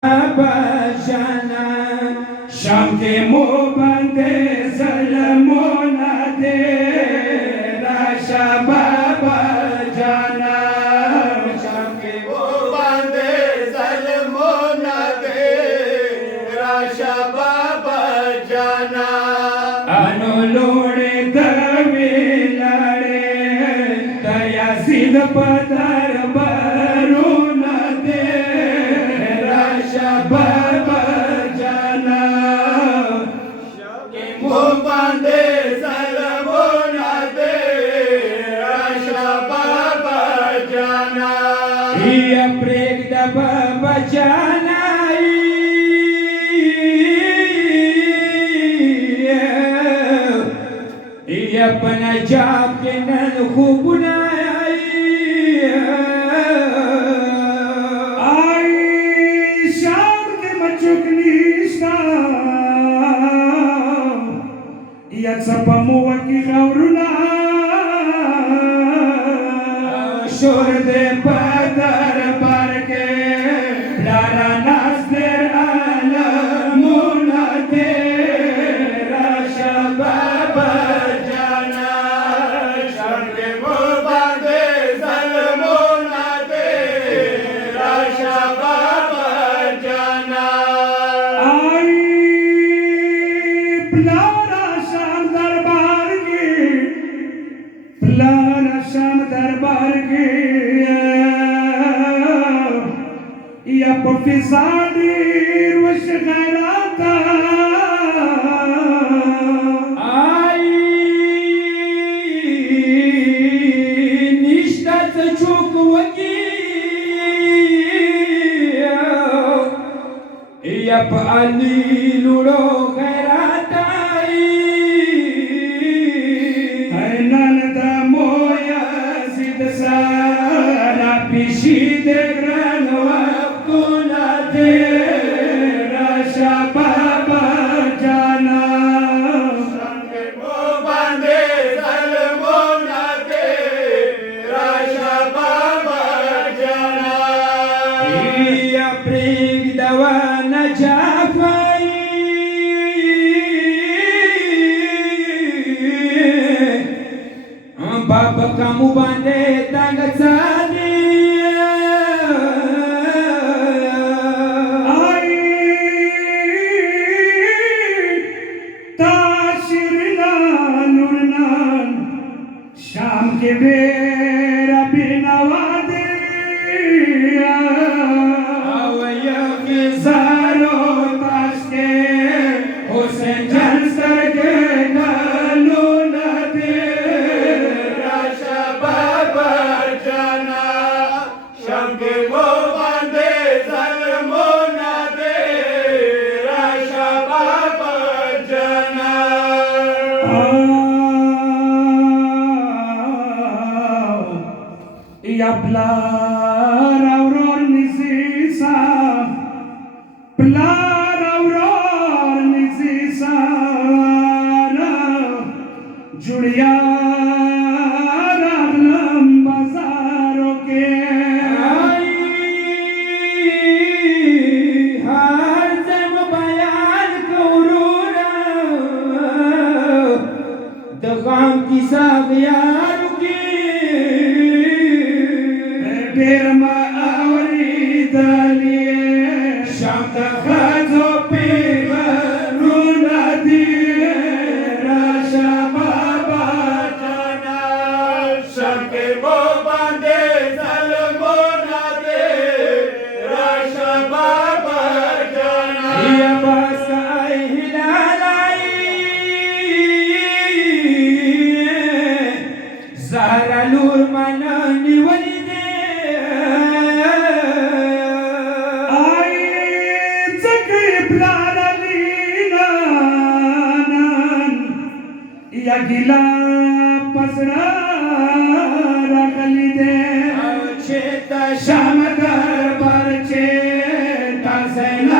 Bajana Shanti mo bande salmona de Rasha Baba Jana Shanti mo bande salmona de Rasha Baba Jana Anulore Tavilare Taya Sid Padar Baruna de Baba Jana Mo bande salmona de Rasha Baba Jana Iya pregda Baba Jana Iya panajab ke nan khubuna Yața pamoa ki gauruna Shor de padar barke Lara nasder alamuna de Rasha Baba Jana Shanti mo bande salmona de Rasha Baba Jana Lara Sham darbar ke Ya pofizadir wa shghairata Ai nishtat chuk waki Ya pani luro ghairata Pishi de gran waqtuna de Rasha Baba Jana Shanti mo bande salmona de Rasha Baba Jana Iya prigdawana jafai Baba kamu bande tangatsani Sham ke bera binawade Awaya ke zaro taske Hossein Jansar ke daluna de Rasha Baba Jana Sham ke mo bande salmona de Rasha Baba Jana Ya plar auror nisisa Plar auror nisisa Judiya ragnam bazaro ke Har zem bayan kaurura Dagham ki saghyaru ki Birma awri daliye Shamta khazo piruna diye Rasha Baba Jana Shanti mo bande salmona de Rasha Baba Jana Iya basa ay hilalai Zahra nur manani wali Ya gila pasra rakhli de Cheta sham darbar cheta sena